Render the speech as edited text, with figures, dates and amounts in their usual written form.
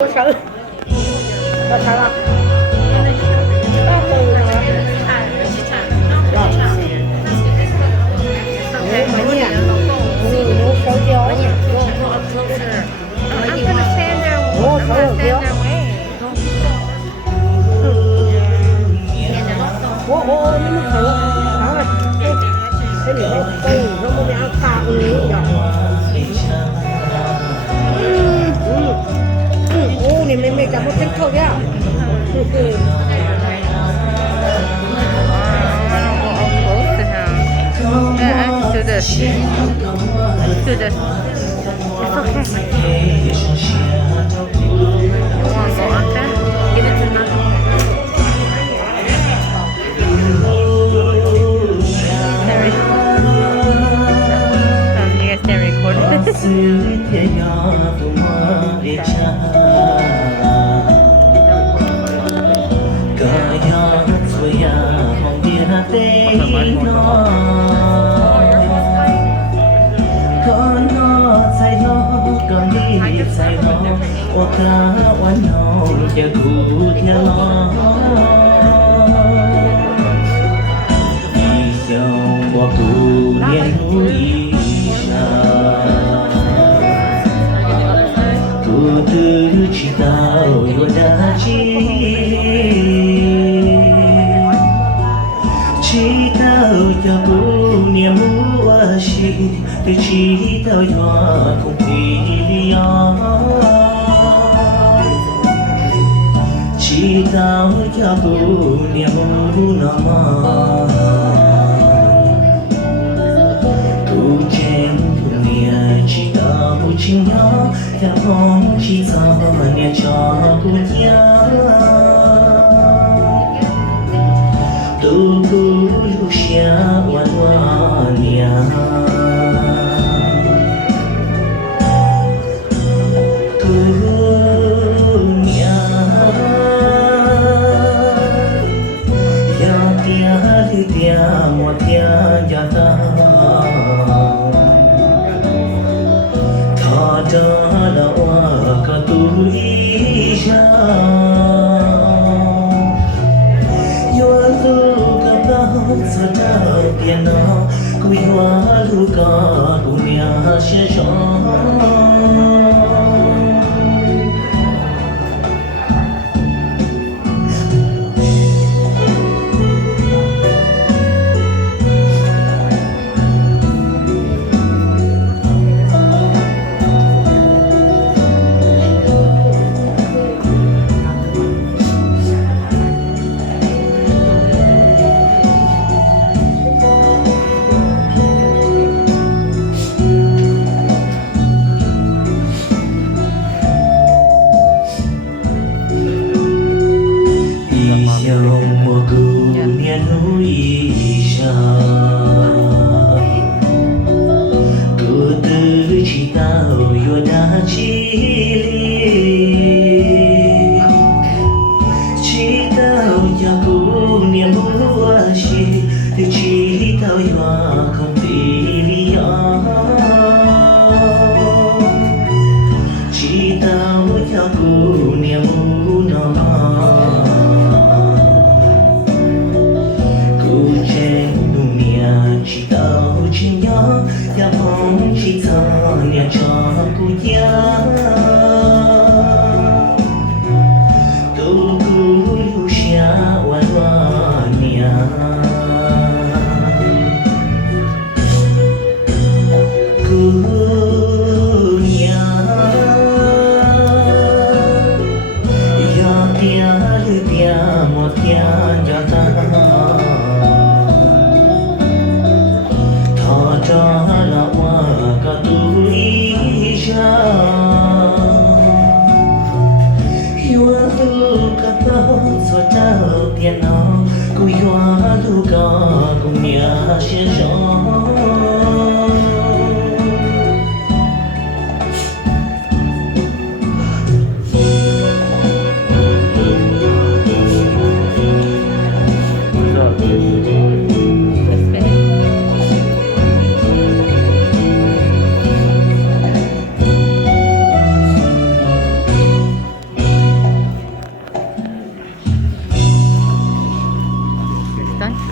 我生，我生了，大风了，我念，我烧焦，我烧焦，我你们看我，看看，这里头等着我俩打一样。你妹妹怎么真透亮？Do this. Do this. It's okay. You want to go out there? Give it to me. You guys can record this. chỉ tao cho bu niềm mua shi để chỉ tao cho không thì chỉ tao cho bu niềm mua nama tu chen tu nia chỉ tao bu chính nhau theo phong chỉ tao nia cho bu nhau tu lu xia wan wan nia tu nia ya tia li tia mo tia ya ta tha da la wa ka tu li sha quý hoa lu ca dunia sẽ done.